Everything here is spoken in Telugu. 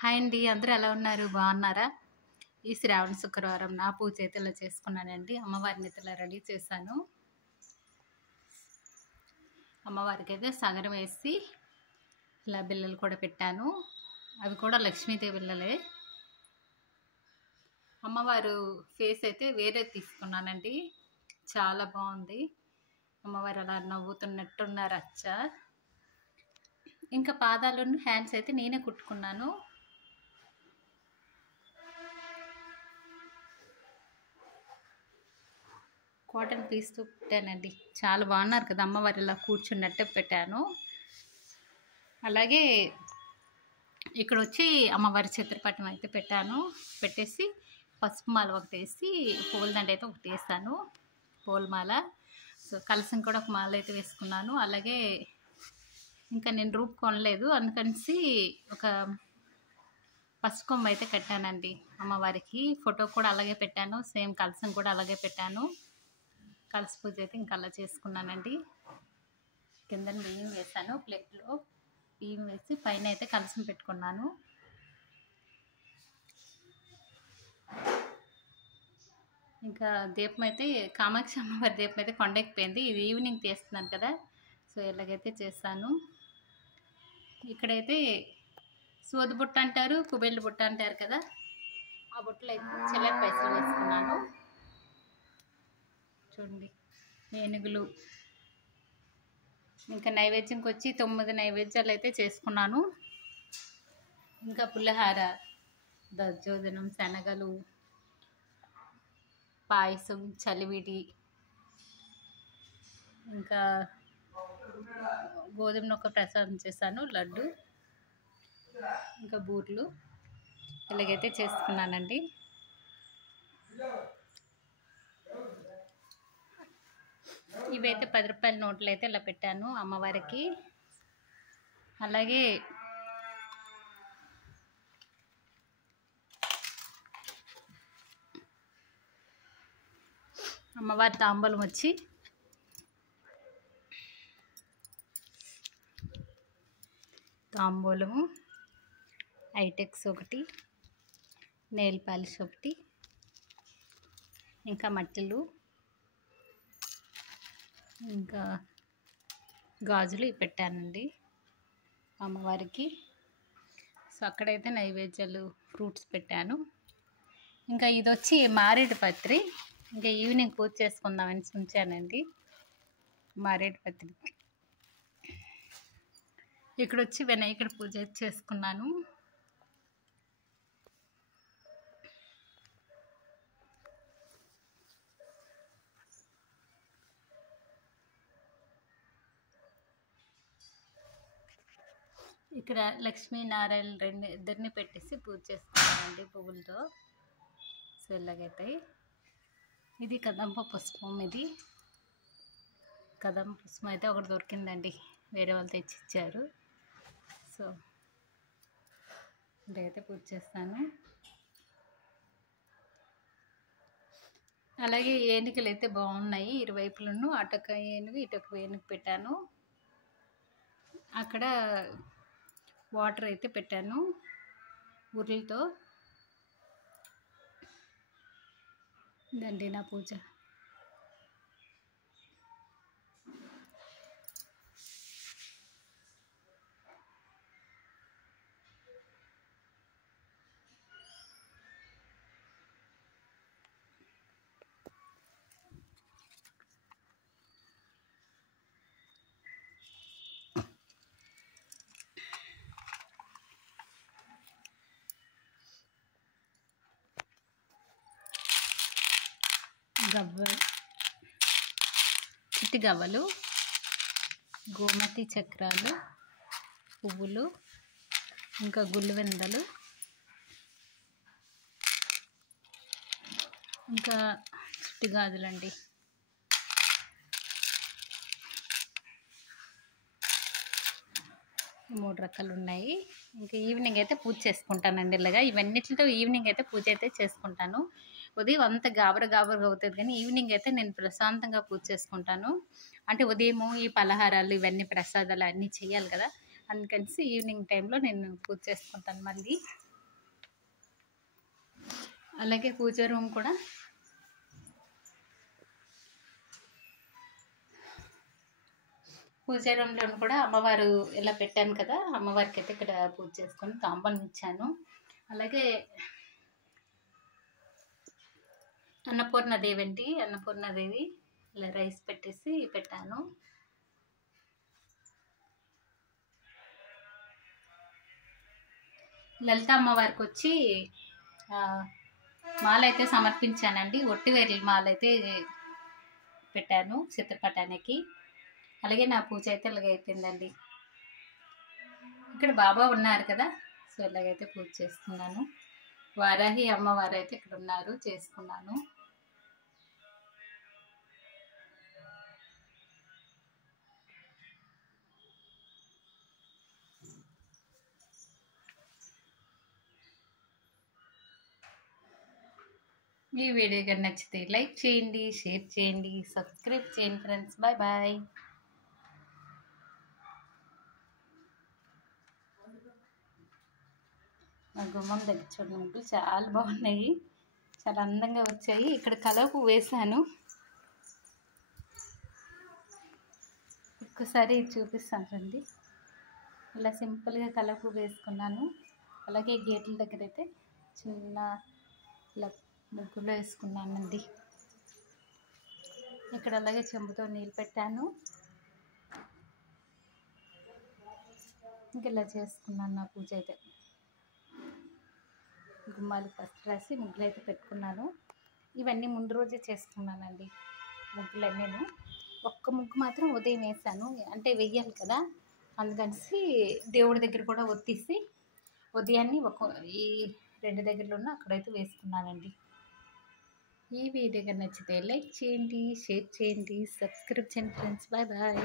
హాయ్ అండి. అందరూ ఎలా ఉన్నారు? బాగున్నారా? ఈ శ్రావణ శుక్రవారం నా పూజ అయితే ఇలా చేసుకున్నానండి. అమ్మవారిని అయితే ఇలా రెడీ చేశాను. అమ్మవారికి అయితే సగరం వేసి ఇలా బిళ్ళలు కూడా పెట్టాను. అవి కూడా లక్ష్మీదేవి బిళ్ళలే. అమ్మవారు ఫేస్ అయితే వేరే తీసుకున్నానండి. చాలా బాగుంది. అమ్మవారు అలా నవ్వుతున్నట్టున్నారు అచ్చ. ఇంకా పాదాలను హ్యాండ్స్ అయితే నేనే కుట్టుకున్నాను. కాటన్ పీస్తో పెట్టానండి. చాలా బాగున్నారు కదా, అమ్మవారి ఇలా కూర్చున్నట్టే పెట్టాను. అలాగే ఇక్కడ వచ్చి అమ్మవారి చిత్రపటం అయితే పెట్టాను. పెట్టేసి పసుపు మాల ఒకటి వేసి పూలదండ అయితే ఒకటి వేస్తాను, పూలమాల. సో కలసం కూడా ఒక మాల అయితే వేసుకున్నాను. అలాగే ఇంకా నేను రూపు కొనలేదు, అందుకనేసి ఒక పసుపు కొమ్మ అయితే కట్టానండి అమ్మవారికి. ఫోటో కూడా అలాగే పెట్టాను, సేమ్ కలసం కూడా అలాగే పెట్టాను. కలస పూజ అయితే ఇంకా అలా చేసుకున్నానండి. కింద బియ్యం వేసాను, ప్లేట్లో బియ్యం వేసి పైన అయితే కలసం పెట్టుకున్నాను. ఇంకా దీపం అయితే కామాక్షి అమ్మవారి దీపం అయితే కొండెక్కిపోయింది. ఇది ఈవినింగ్ తీస్తున్నాను కదా, సో ఇలాగైతే చేస్తాను. ఇక్కడైతే సోది బుట్ట అంటారు, కుబేళ్ళ బుట్ట అంటారు కదా, ఆ బుట్టలో అయితే చిల్లర పైసలు వేసుకున్నాను. చూడండి, ఏనుగులు. ఇంకా నైవేద్యంకి వచ్చి 9 నైవేద్యాలు అయితే చేసుకున్నాను. ఇంకా పులిహార, దద్దోజనం, శనగలు, పాయసం, చలివిడి, ఇంకా గోధుమ నొక్క ప్రసాదం చేశాను, లడ్డు, ఇంకా బూర్లు. ఇలాగైతే చేసుకున్నానండి. ఇవైతే 10 రూపాయల నోట్లు అయితే ఇలా పెట్టాను అమ్మవారికి. అలాగే అమ్మవారి తాంబూలం వచ్చి తాంబూలము, ఐటెక్స్ ఒకటి, నెయిల్ పాలిష్ ఒకటి, ఇంకా మట్టెలు, ఇంకా గాజులు పెట్టానండి అమ్మవారికి. సో అక్కడైతే నైవేద్యాలు, ఫ్రూట్స్ పెట్టాను. ఇంకా ఇది వచ్చి మారేడు పత్రి. ఇంకా ఈవినింగ్ పూజ చేసుకుందామని ఉంచానండి మారేడు పత్రి. ఇక్కడ వచ్చి వినాయకుడి పూజ చేసుకున్నాను. ఇక్కడ లక్ష్మీనారాయణ ఇద్దరిని పెట్టేసి పూజ చేసుకున్నానండి పువ్వులతో. సో ఇలాగైతే ఇది కదంబ పుష్పం. ఇది కదంబ పుష్పం అయితే ఒకటి దొరికిందండి, వేరే వాళ్ళు తెచ్చిచ్చారు. సో ఇదైతే పూజ చేస్తాను. అలాగే ఏనుగులు అయితే బాగున్నాయి, ఇరువైపులను. అటొక ఏనుగు, ఇటొక ఏనుగు పెట్టాను. అక్కడ వాటర్ అయితే పెట్టాను ఉర్లతో. ఇదండి నా పూజ. చిట్టి గవ్వలు, గోమతి చక్రాలు, పువ్వులు, ఇంకా గుల్లువెందలు, ఇంకా చిట్టి గాజులండి. మూడు రకాలు ఉన్నాయి. ఇంకా ఈవినింగ్ అయితే పూజ చేసుకుంటానండి. ఇలాగా ఇవన్నిటితో ఈవినింగ్ అయితే పూజ అయితే చేసుకుంటాను. ఉదయం అంత గాబరగా అవుతుంది, కానీ ఈవినింగ్ అయితే నేను ప్రశాంతంగా పూజ చేసుకుంటాను. అంటే ఉదయము ఈ పలహారాలు, ఇవన్నీ ప్రసాదాలు అన్నీ చేయాలి కదా, అందుకని ఈవినింగ్ టైంలో నేను పూజ చేసుకుంటాను. మళ్ళీ అలాగే పూజ రూమ్ కూడా పూజ రూమ్లో కూడా అమ్మవారు ఇలా పెట్టాను కదా, అమ్మవారికి అయితే ఇక్కడ పూజ చేసుకొని తాంబూలం ఇచ్చాను. అలాగే అన్నపూర్ణదేవి ఇలా రైస్ పెట్టేసి పెట్టాను. లలిత అమ్మవారికి వచ్చి మాల అయితే సమర్పించానండి. ఒట్టివేర్ల మాల అయితే పెట్టాను చిత్రపటానికి. అలాగే నా పూజ అయితే ఇలాగైపోయిందండి. ఇక్కడ బాబా ఉన్నారు కదా, సో ఇలాగైతే పూజ చేస్తున్నాను. వారాహి అమ్మవారు అయితే ఇక్కడ ఉన్నారు, చేసుకున్నాను. ఈ వీడియో కానీ నచ్చితే లైక్ చేయండి, షేర్ చేయండి, సబ్స్క్రైబ్ చేయండి ఫ్రెండ్స్. Bye bye. మా గుమ్మం దగ్గర చూడండి, ముగ్గులు చాలా బాగున్నాయి, చాలా అందంగా వచ్చాయి. ఇక్కడ కలపు వేసాను, ఒక్కసారి చూపిస్తాను రండి. ఇలా సింపుల్గా కలపు వేసుకున్నాను. అలాగే గేట్ల దగ్గర అయితే చిన్న ఇలా ముగ్గులో వేసుకున్నానండి. ఇక్కడ అలాగే చెంబుతో నీళ్ళు పెట్టాను. ఇంక ఇలా చేసుకున్నాను నా పూజ అయితే. గుమ్మాలు ఫస్ట్ రాసి ముగ్గులు అయితే పెట్టుకున్నాను. ఇవన్నీ ముందు రోజే చేసుకున్నానండి ముగ్గులన్నీ. ఒక్క ముగ్గు మాత్రం ఉదయం వేసాను, అంటే వెయ్యాలి కదా, అందుకని దేవుడి దగ్గర కూడా ఒత్తిసి ఉదయాన్ని ఈ 2 దగ్గరలోనూ అక్కడైతే వేసుకున్నానండి. ఈ వీడియో కనుక నచ్చితే లైక్ చేయండి, షేర్ చేయండి, సబ్స్క్రైబ్ చేయండి ఫ్రెండ్స్. Bye bye.